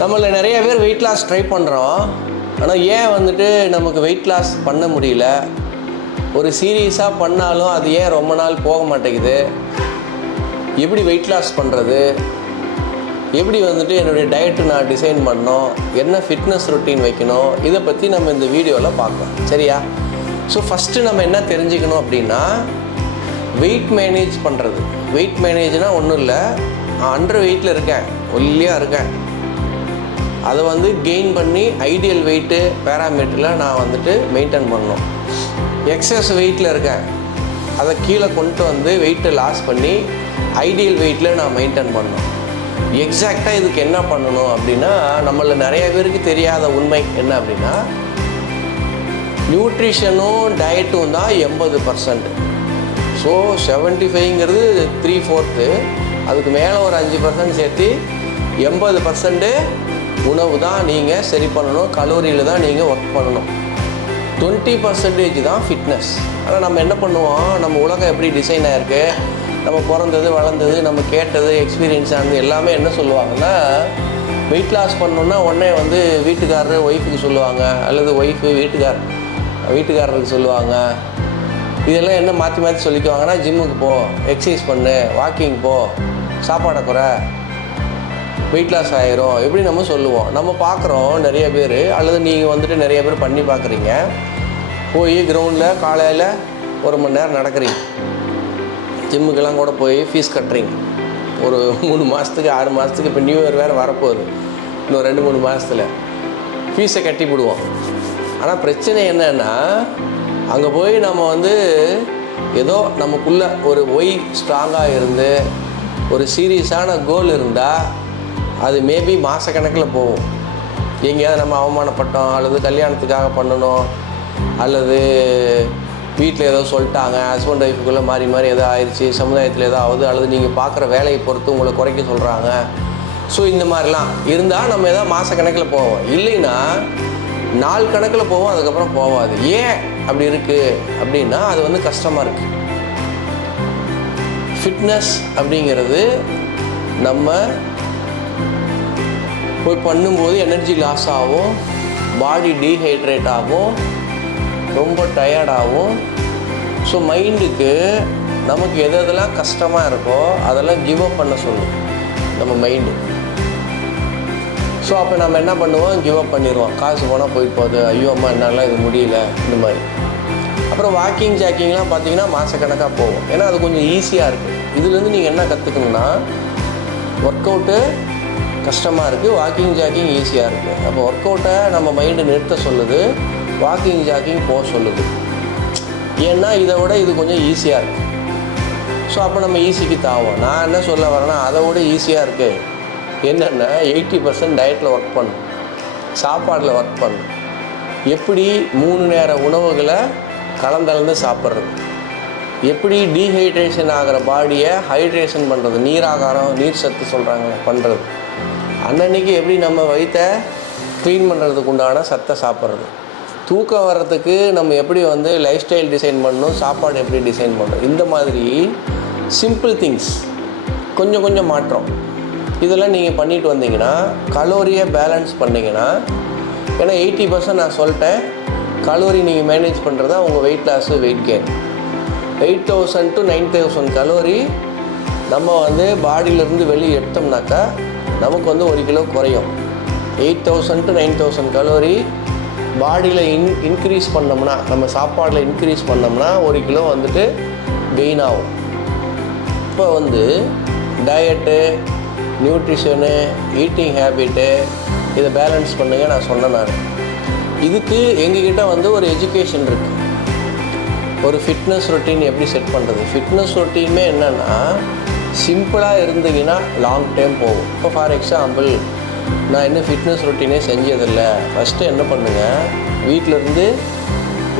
நம்மள நிறைய பேர் வெயிட் லாஸ் ட்ரை பண்ணுறோம். ஆனால் ஏன் வந்துட்டு நமக்கு வெயிட் லாஸ் பண்ண முடியல? ஒரு சீரியஸாக பண்ணாலும் அது ஏன் ரொம்ப நாள் போக மாட்டேங்குது? எப்படி வெயிட் லாஸ் பண்ணுறது? எப்படி வந்துட்டு என்னுடைய டயட்டு நான் டிசைன் பண்ணணும்? என்ன ஃபிட்னஸ் ரொட்டீன் வைக்கணும்? இதை பற்றி நம்ம இந்த வீடியோவில் பார்க்கலாம். சரியா? ஸோ ஃபஸ்ட்டு நம்ம என்ன தெரிஞ்சுக்கணும் அப்படின்னா, வெயிட் மேனேஜ் பண்ணுறது. வெயிட் மேனேஜ்னால் ஒன்றும் இல்லை, அண்டர் வெயிட்டில் இருக்கேன், ஒல்லியாக இருக்கேன், அதை வந்து கெயின் பண்ணி ஐடியல் வெயிட்டு பேராமீட்டரில் நான் வந்துட்டு மெயின்டைன் பண்ணணும். எக்ஸஸ் வெயிட்டில் இருக்கேன், அதை கீழே கொண்டு வந்து வெயிட்டை லாஸ் பண்ணி ஐடியல் வெயிட்டில் நான் மெயின்டைன் பண்ணணும். எக்ஸாக்டாக இதுக்கு என்ன பண்ணணும் அப்படின்னா, நம்மள நிறைய பேருக்கு தெரியாத உண்மை என்ன அப்படின்னா, நியூட்ரிஷனும் டயட்டும் தான் 80%. ஸோ 75ங்கிறது 3/4, அதுக்கு மேலே ஒரு 5% சேர்த்து 80% உணவு தான் நீங்கள் சரி பண்ணணும், கலோரியில் தான் நீங்கள் ஒர்க் பண்ணணும். 20% தான் ஃபிட்னஸ். ஆனால் நம்ம என்ன பண்ணுவோம், நம்ம உலகம் எப்படி டிசைன் ஆகிருக்கு, நம்ம பிறந்தது வளர்ந்தது நம்ம கேட்டது எக்ஸ்பீரியன்ஸ் ஆனது எல்லாமே என்ன சொல்லுவாங்கன்னா, வெயிட் லாஸ் பண்ணணுன்னா உடனே வந்து வீட்டுக்காரரு ஒய்ஃபுக்கு சொல்லுவாங்க, அல்லது ஒய்ஃபு வீட்டுக்காரருக்கு சொல்லுவாங்க. இதெல்லாம் என்ன மாற்றி மாற்றி சொல்லிக்குவாங்கன்னா, ஜிம்முக்கு போ, எக்ஸசைஸ் பண்ணு, வாக்கிங் போ, சாப்பாடை குறை, வெயிட் லாஸ் ஆகிரும், எப்படி நம்ம சொல்லுவோம். நம்ம பார்க்குறோம் நிறைய பேர், அல்லது நீங்கள் வந்துட்டு நிறைய பேர் பண்ணி பார்க்குறீங்க. போய் கிரவுண்டில் காலையில் 1 மணி நேரம் நடக்கிறீங்க, ஜிம்முக்கெல்லாம் கூட போய் ஃபீஸ் கட்டுறீங்க. ஒரு 3 மாதத்துக்கு 6 மாதத்துக்கு, இப்போ நியூ இயர் வேறு வரப்போகுது, இன்னும் 2-3 மாதத்தில் ஃபீஸை கட்டி விடுவோம். ஆனால் பிரச்சனை என்னன்னா, அங்கே போய் நம்ம வந்து ஏதோ நமக்குள்ளே ஒரு ஸ்ட்ராங்காக இருந்து ஒரு சீரியஸான கோல் இருந்தால் அது மேபி மாதக்கணக்கில் போகும். எங்கேயாவது நம்ம அவமானப்பட்டோம், அல்லது கல்யாணத்துக்காக பண்ணணும், அல்லது வீட்டில் ஏதோ சொல்லிட்டாங்க, ஹஸ்பண்ட் ஒய்ஃபுக்குள்ளே மாறி மாறி ஏதோ ஆயிடுச்சு, சமுதாயத்தில் ஏதோ ஆகுது, அல்லது நீங்கள் பார்க்குற வேலையை பொறுத்து உங்களை குறைக்க சொல்கிறாங்க. ஸோ இந்த மாதிரிலாம் இருந்தால் நம்ம ஏதோ மாதக்கணக்கில் போவோம், இல்லைன்னா நாள் கணக்கில் போவோம், அதுக்கப்புறம் போகாது. ஏன் அப்படி இருக்குது அப்படின்னா, அது வந்து கஷ்டமாக இருக்குது. ஃபிட்னஸ் அப்படிங்கிறது நம்ம போய் பண்ணும்போது எனர்ஜி லாஸ் ஆகும், பாடி டீஹைட்ரேட் ஆகும், ரொம்ப டயர்டாகும். ஸோ மைண்டுக்கு நமக்கு எதெல்லாம் கஷ்டமாக இருக்கோ அதெல்லாம் கிவ் அப் பண்ண சொல்லும் நம்ம மைண்டு. ஸோ அப்போ நம்ம என்ன பண்ணுவோம், கிவ் அப் பண்ணிடுவோம். காசு போனால் போயிட்டு போகுது, ஐயோ அம்மா என்னால் இது முடியல, இந்த மாதிரி. அப்புறம் வாக்கிங் ஜாக்கிங்லாம் பார்த்தீங்கன்னா மாதக்கணக்காக போகும், ஏன்னா அது கொஞ்சம் ஈஸியாக இருக்குது. இதுலேருந்து நீங்கள் என்ன கற்றுக்கணுன்னா, ஒர்க் அவுட்டு கஷ்டமாக இருக்குது, வாக்கிங் ஜாக்கிங் ஈஸியாக இருக்குது. அப்போ ஒர்க் அவுட்டை நம்ம மைண்டு நிறுத்த சொல்லுது, வாக்கிங் ஜாக்கிங் போக சொல்லுது. ஏன்னா இதை விட இது கொஞ்சம் ஈஸியாக இருக்குது. ஸோ அப்போ நம்ம ஈஸிக்கு தாவோம். நான் என்ன சொல்ல வரேன்னா, அதை விட ஈஸியாக இருக்குது என்னென்னா, 80% டயட்டில் ஒர்க் பண்ணும், சாப்பாடில் ஒர்க் பண்ணும். எப்படி 3 நேர உணவுகளை கலந்து சாப்பிட்றது, எப்படி டீஹைட்ரேஷன் ஆகிற பாடியை ஹைட்ரேஷன் பண்ணுறது, நீராகாரம் நீர் சத்து சொல்கிறாங்க பண்ணுறது, அன்னன்னைக்கு எப்படி நம்ம வயிற்றை க்ளீன் பண்ணுறதுக்கு உண்டான சத்தை சாப்பிட்றது, தூக்கம் வர்றதுக்கு நம்ம எப்படி வந்து லைஃப் ஸ்டைல் டிசைன் பண்ணணும், சாப்பாடு எப்படி டிசைன் பண்ணணும், இந்த மாதிரி சிம்பிள் திங்ஸ் கொஞ்சம் கொஞ்சம் மாற்றம் இதெல்லாம் நீங்கள் பண்ணிட்டு வந்தீங்கன்னா, கலோரியை பேலன்ஸ் பண்ணிங்கன்னா, ஏன்னா 80% நான் சொல்லிட்டேன், கலோரி நீங்கள் மேனேஜ் பண்ணுறது தான் உங்கள் weight loss weight gain. 8,000 to 9,000 calorie நம்ம வந்து பாடியிலேருந்து வெளியே எடுத்தோம்னாக்கா நமக்கு வந்து 1 கிலோ குறையும். 8,000 to 9,000 கலோரி பாடியில் இன்க்ரீஸ் பண்ணோம்னா, நம்ம சாப்பாடில் இன்க்ரீஸ் பண்ணோம்னா 1 கிலோ வந்துட்டு கெயின் ஆகும். இப்போ வந்து டயட்டு, நியூட்ரிஷனு, ஈட்டிங் ஹேபிட்டு இதை பேலன்ஸ் பண்ணுங்கள் நான் சொன்னேன். இதுக்கு எங்ககிட்ட வந்து ஒரு எஜுகேஷன் இருக்குது, ஒரு ஃபிட்னஸ் ரொட்டீன் எப்படி செட் பண்ணுறது. ஃபிட்னஸ் ரொட்டீனுமே என்னென்னா, சிம்பிளாக இருந்தீங்கன்னா லாங் டைம் போகும். இப்போ ஃபார் எக்ஸாம்பிள், நான் இன்னும் ஃபிட்னஸ் ரொட்டீனே செஞ்சதில்லை. ஃபஸ்ட்டு என்ன பண்ணுங்கள், வீட்டிலேருந்து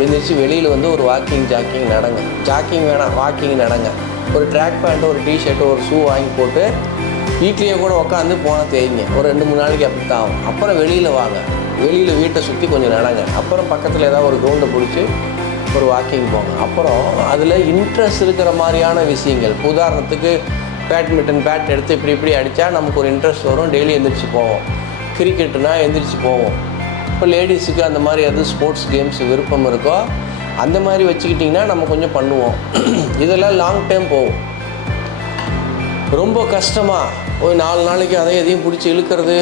எழுந்திரிச்சு வெளியில் வந்து ஒரு ஜாக்கிங் நடங்க. ஜாக்கிங் வேணாம், வாக்கிங் நடங்க. ஒரு ட்ராக் பேண்ட்டு, ஒரு டிஷர்ட்டு, ஒரு ஷூ வாங்கி போட்டு வீட்லேயே கூட உட்காந்து போனால் தேய்ங்க. ஒரு 2-3 நாளைக்கு அப்படி தான் ஆகும். அப்புறம் வெளியில் வாங்க, வெளியில் வீட்டை சுற்றி கொஞ்சம் நடங்க. அப்புறம் பக்கத்தில் ஏதாவது ஒரு கிரவுண்டை பிடிச்சி ஒரு வாக்கிங் போங்க. அப்புறம் அதில் இன்ட்ரெஸ்ட் இருக்கிற மாதிரியான விஷயங்கள், உதாரணத்துக்கு பேட்மிண்டன் பேட் எடுத்து இப்படி இப்படி அடித்தா நமக்கு ஒரு இன்ட்ரெஸ்ட் வரும், டெய்லி எந்திரிச்சு போவோம். கிரிக்கெட்டுனா எந்திரிச்சு போவோம். இப்போ லேடிஸுக்கு அந்த மாதிரி எது ஸ்போர்ட்ஸ் கேம்ஸ் விருப்பம் இருக்கோ அந்த மாதிரி வச்சுக்கிட்டிங்கன்னா நம்ம கொஞ்சம் பண்ணுவோம். இதெல்லாம் லாங் டைம் போகும். ரொம்ப கஷ்டமாக ஒரு 4 நாளைக்கு அதை எதையும் பிடிச்சி இழுக்கிறது,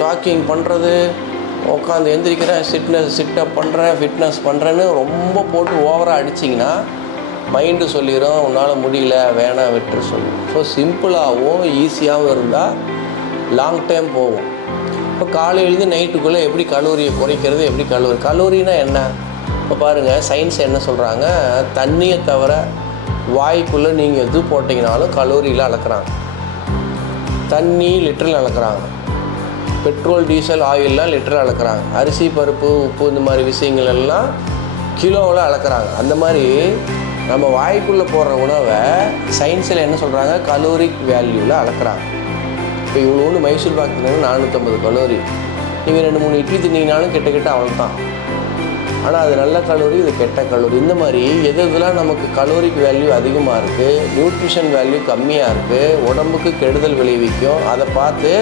ஜாக்கிங் பண்ணுறது, உட்காந்து எந்திரிக்கிறேன், சிட்டப் பண்ணுறேன், ஃபிட்னஸ் பண்ணுறேன்னு ரொம்ப போட்டு ஓவராக அடிச்சிங்கன்னா மைண்டு சொல்லிடும் உன்னால் முடியல, வேணாம், விட்டுரு சொல்லும். ஸோ சிம்பிளாகவும் ஈஸியாகவும் இருந்தால் லாங் டைம் போகும். இப்போ காலையிலேருந்து நைட்டுக்குள்ளே எப்படி கலோரியை குறைக்கிறது, எப்படி கலோரினா என்ன? இப்போ பாருங்கள், சயின்ஸ் என்ன சொல்கிறாங்க, தண்ணியை தவிர வாய்க்குள்ளே நீங்கள் எது போட்டிங்கனாலும் கலோரியில் அளக்குறாங்க. தண்ணி லிட்டரில் அளக்குறாங்க, பெட்ரோல் டீசல் ஆயிலெலாம் லிட்டரில் அளக்குறாங்க, அரிசி பருப்பு உப்பு இந்த மாதிரி விஷயங்கள் எல்லாம் கிலோவில் அளக்குறாங்க. அந்த மாதிரி நம்ம வாய்க்குள்ளே போடுற உணவை சயின்ஸில் என்ன சொல்கிறாங்க, கலோரிக் வேல்யூவில் அளக்குறாங்க. இப்போ இவ்வளோன்னு மைசூர் பாக் தின்னா 450 கலோரி, நீங்கள் 2-3 இட்லி தின்னீங்கனாலும் கிட்ட அவ்வளோ தான். ஆனால் அது நல்ல கலோரி, இது கெட்ட கலோரி. இந்த மாதிரி எதெல்லாம் நமக்கு கலோரிக் வேல்யூ அதிகமாக இருக்குது, நியூட்ரிஷன் வேல்யூ கம்மியாக இருக்குது, உடம்புக்கு கெடுதல் விளைவிக்கும், அதை பார்த்து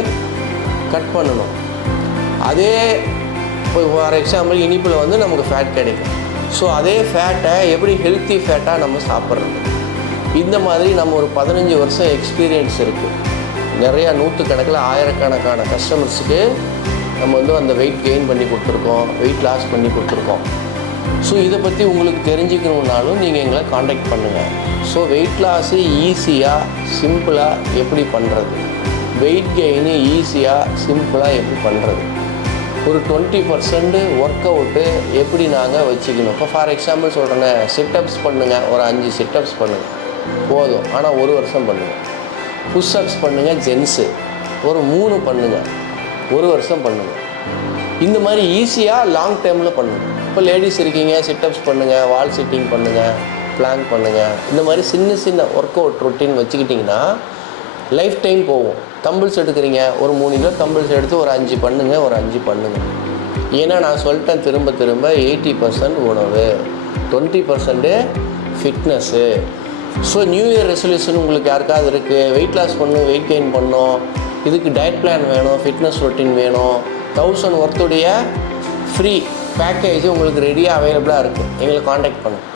கட் பண்ணணும். அதே இப்போ ஃபார் எக்ஸாம்பிள் இனிப்பில் வந்து நமக்கு ஃபேட் கிடைக்கும். ஸோ அதே ஃபேட்டை எப்படி ஹெல்த்தி ஃபேட்டாக நம்ம சாப்பிட்றது. இந்த மாதிரி நம்ம ஒரு 15 வருஷம் எக்ஸ்பீரியன்ஸ் இருக்குது. நிறையா நூற்றுக்கணக்கில் ஆயிரக்கணக்கான கஸ்டமர்ஸுக்கு நம்ம வந்து அந்த வெயிட் கெயின் பண்ணி கொடுத்துருக்கோம், வெயிட் லாஸ் பண்ணி கொடுத்துருக்கோம். ஸோ இதை பற்றி உங்களுக்கு தெரிஞ்சுக்கணுன்னாலும் நீங்கள் எங்களை காண்டாக்ட் பண்ணுங்கள். ஸோ வெயிட் லாஸு ஈஸியாக சிம்பிளாக எப்படி பண்ணுறது, வெயிட் கெயின் ஈஸியாக சிம்பிளாக எப்படி பண்ணுறது, ஒரு 20% ஒர்க் அவுட்டு எப்படி நாங்கள் வச்சுக்கணும். இப்போ ஃபார் எக்ஸாம்பிள் சொல்கிறேன்னே, சிட்டப்ஸ் பண்ணுங்கள், ஒரு 5 சிட்டப்ஸ் பண்ணுங்கள் போதும், ஆனால் 1 வருஷம் பண்ணுங்கள். புஷ்அப்ஸ் பண்ணுங்கள் ஜென்ஸு, ஒரு 3 பண்ணுங்கள், 1 வருஷம் பண்ணுங்கள். இந்த மாதிரி ஈஸியாக லாங் டைமில் பண்ணுங்கள். இப்போ லேடிஸ் இருக்கீங்க, சிட்டப்ஸ் பண்ணுங்கள், வால் சிட்டிங் பண்ணுங்கள், பிளாங்க் பண்ணுங்கள். இந்த மாதிரி சின்ன ஒர்க் அவுட் ரொட்டீன் வச்சுக்கிட்டிங்கன்னா லைஃப் டைம் போகும். தம்பிள்ஸ் எடுக்கிறீங்க, ஒரு 3 கிலோ தம்பிள்ஸ் எடுத்து ஒரு 5 பண்ணுங்கள், ஒரு 5 பண்ணுங்கள். ஏன்னா நான் சொல்லிட்டேன் திரும்ப 80% உணவு, 20% fitness. So new year resolution உங்களுக்கு யாருக்காவது இருக்குது, வெயிட் லாஸ் பண்ணணும், வெயிட் கெயின் பண்ணணும், இதுக்கு டயட் பிளான் வேணும், ஃபிட்னஸ் ரொட்டீன் வேணும், 1000 ஒர்த்துடைய ஃப்ரீ பேக்கேஜ் உங்களுக்கு ரெடியாக அவைலபிளாக இருக்குது. எங்களை காண்டாக்ட் பண்ணுங்கள்.